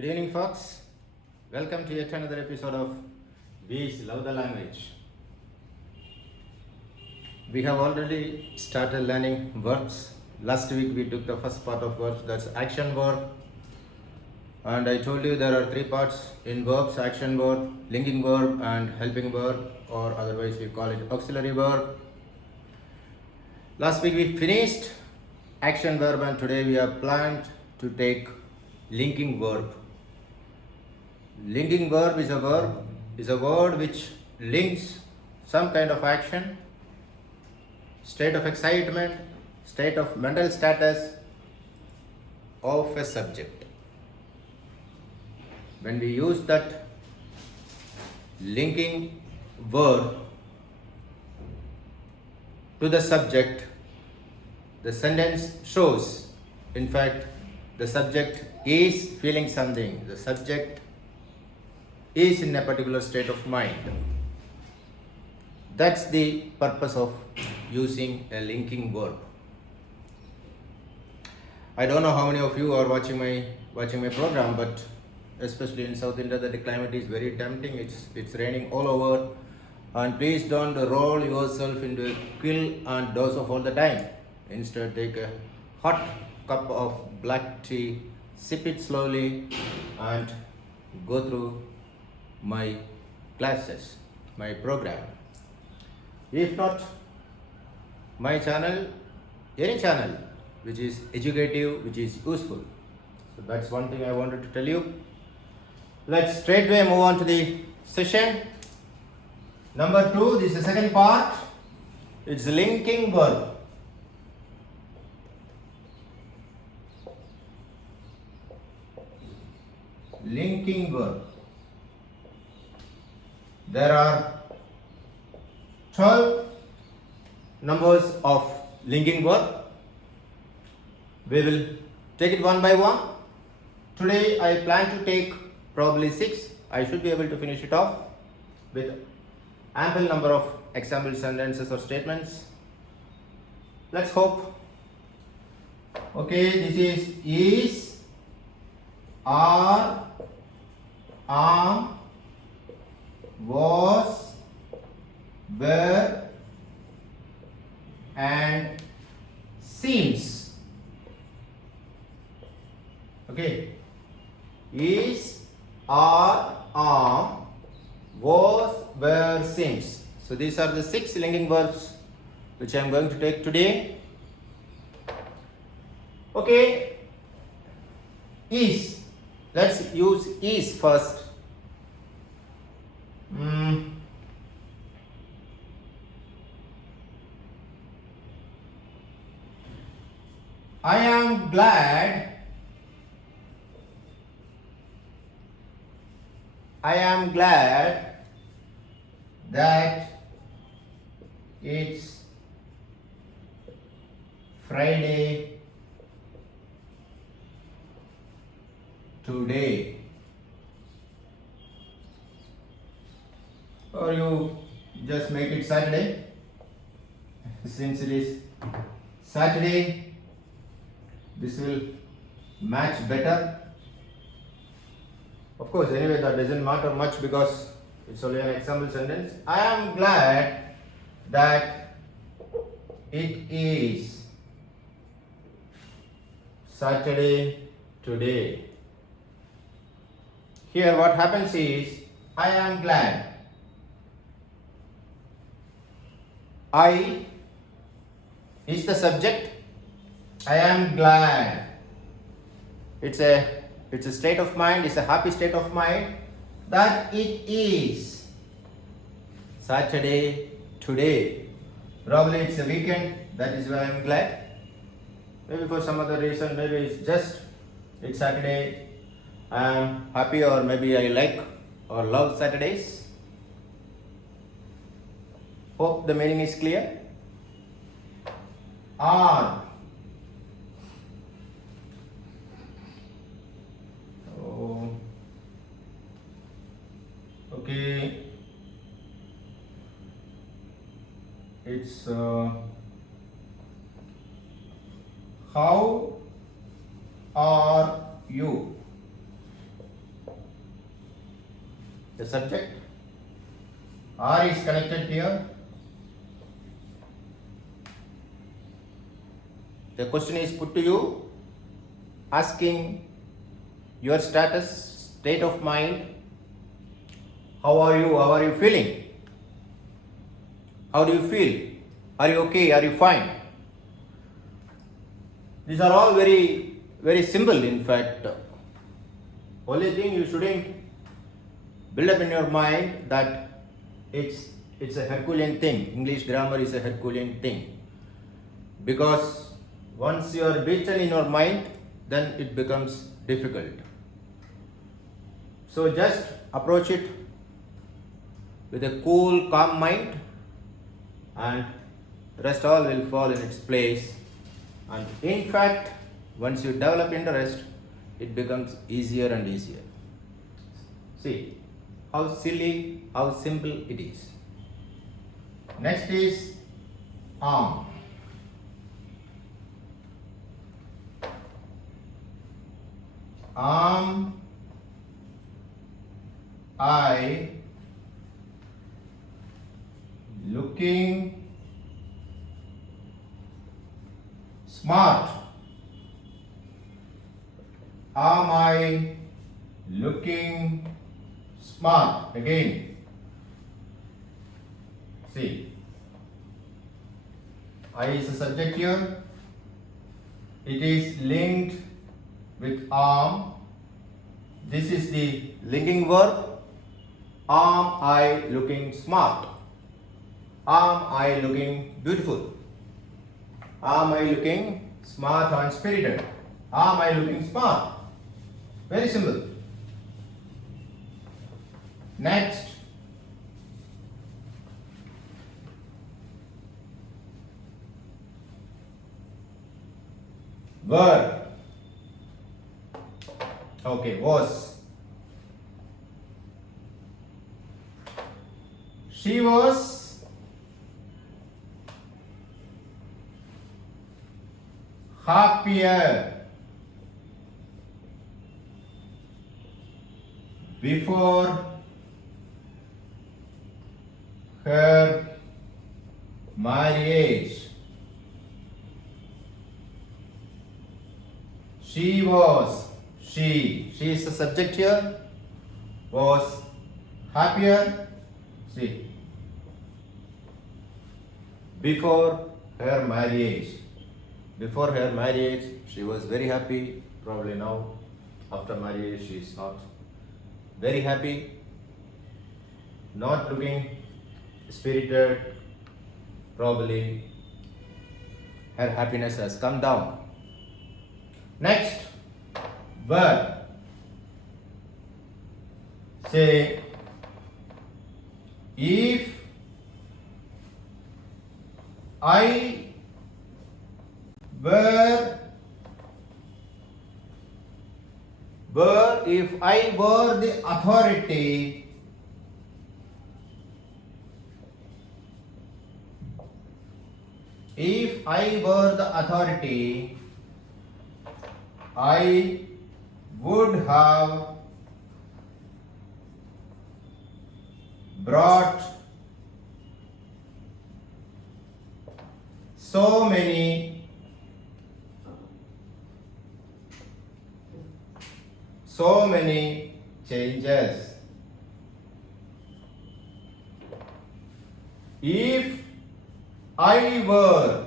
Good evening, folks. Welcome to yet another episode of We Love the Language. We have already started learning verbs. Last week we took the first part of verbs, that's action verb. And I told you there are three parts in verbs: action verb, linking verb, and helping verb, or otherwise we call it auxiliary verb. Last week we finished action verb, and today we are planned to take linking verb. Linking verb is a word which links some kind of action, state of excitement, state of mental status of a subject. When we use that linking verb to the subject, the sentence shows, in fact, the subject is feeling something, the subject is in a particular state of mind. That's the purpose of using a linking verb. I don't know how many of you are watching my program, but especially in South India, the climate is very tempting. It's raining all over, and please don't roll yourself into a quill and doze off all the time. Instead, take a hot cup of black tea, sip it slowly, and go through my classes, my program. If not my channel, any channel which is educative, which is useful. So that's one thing I wanted to tell you. Let's straightway move on to the session. Number 2, this is the second part. It's linking verb. Linking verb. There are 12 numbers of linking verb. We will take it one by one. Today I plan to take probably 6. I should be able to finish it off with ample number of example sentences or statements. Let's hope. Okay, this is, are, am, was, were, and seems. Okay, is, are, am, was, were, seems. So these are the 6 linking verbs which I am going to take today. Okay, is. Let's use is first. I am glad. I am glad that it's Friday today. Or you just make it Saturday. Since it is Saturday, this will match better. Of course, anyway, that doesn't matter much because it's only an example sentence. I am glad that it is Saturday today. Here what happens is, I am glad. I is the subject. I am glad. It's a state of mind, it's a happy state of mind that it is Saturday today. Probably it's a weekend, that is why I am glad. Maybe for some other reason, maybe it's Saturday, I am happy, or maybe I like or love Saturdays. Hope the meaning is clear. Are. Oh. Okay. It's how are you? the subject. Are is connected here. The question is put to you, asking your status, state of mind. How are you? How are you feeling? How do you feel? Are you okay? Are you fine? These are all very, very simple. In fact, only thing you shouldn't build up in your mind that it's a Herculean thing. English grammar is a Herculean thing, because once you are beaten in your mind, then it becomes difficult. So just approach it with a cool, calm mind, and the rest all will fall in its place. And in fact, once you develop interest, it becomes easier and easier. See how silly, how simple it is. Next is arm. Arm, I, looking smart. Am I looking smart? Again, see, I is the subject here. It is linked with arm. This is the linking verb. Am I looking smart? Am I looking beautiful? Am I looking smart and spirited? Am I looking smart? Very simple. Next, verb. Okay, was. She was happier before her marriage. She was, she is the subject here, was happier, see, before her marriage. Before her marriage, she was very happy. Probably now, after marriage, she is not very happy, not looking spirited. Probably her happiness has come down. Next, verb. Say, if I were, if I were the authority, if I were the authority, I would have brought so many changes. If I were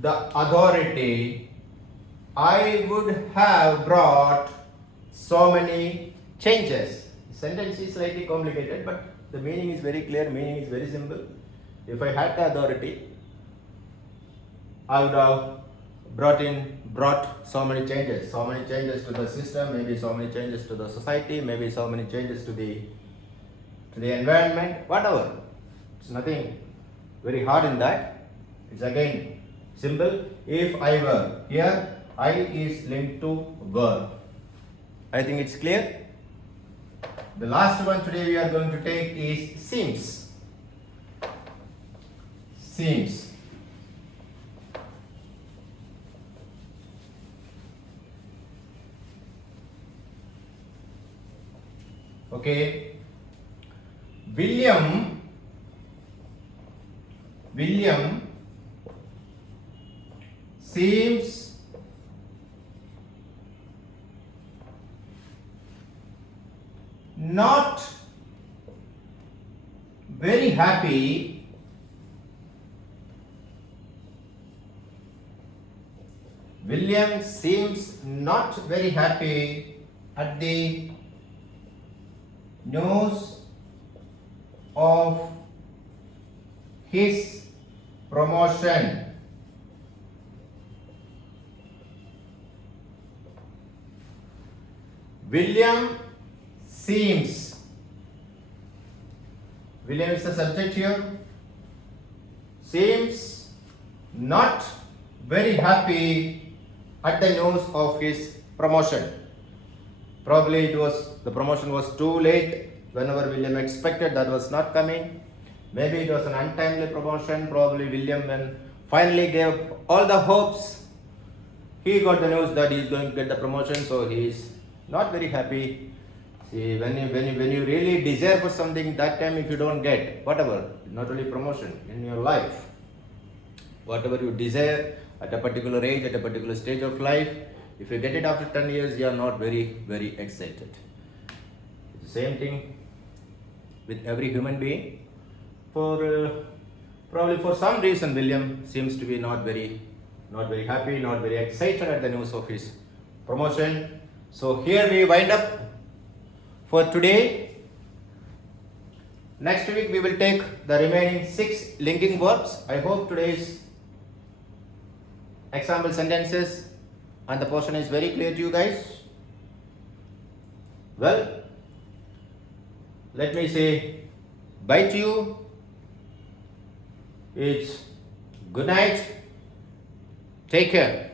the authority, I would have brought so many changes. The sentence is slightly complicated, but the meaning is very clear, meaning is very simple. If I had the authority, I would have brought so many changes to the system, maybe so many changes to the society, maybe so many changes to the environment, whatever. It's nothing very hard in that. It's again simple. If I were, here I is linked to verb. I think it's clear. The last one today we are going to take is seems. Seems. Okay. William seems not very happy William seems not very happy at the news of his promotion. William seems. William is the subject here. Seems not very happy at the news of his promotion. Probably the promotion was too late. Whenever William expected, that was not coming. Maybe it was an untimely promotion. Probably William, when finally gave all the hopes, he got the news that he is going to get the promotion, so he is not very happy. See, when you really desire for something, that time if you don't get, whatever, not only promotion, in your life, whatever you desire at a particular age, at a particular stage of life, if you get it after 10 years, you are not very excited. It's the same thing with every human being. Probably for some reason, William seems to be not very happy, not very excited at the news of his promotion. So here we wind up for today. Next week we will take the remaining 6 linking verbs. I hope today's example sentences and the portion is very clear to you guys. Well, let me say bye to you. It's good night. Take care.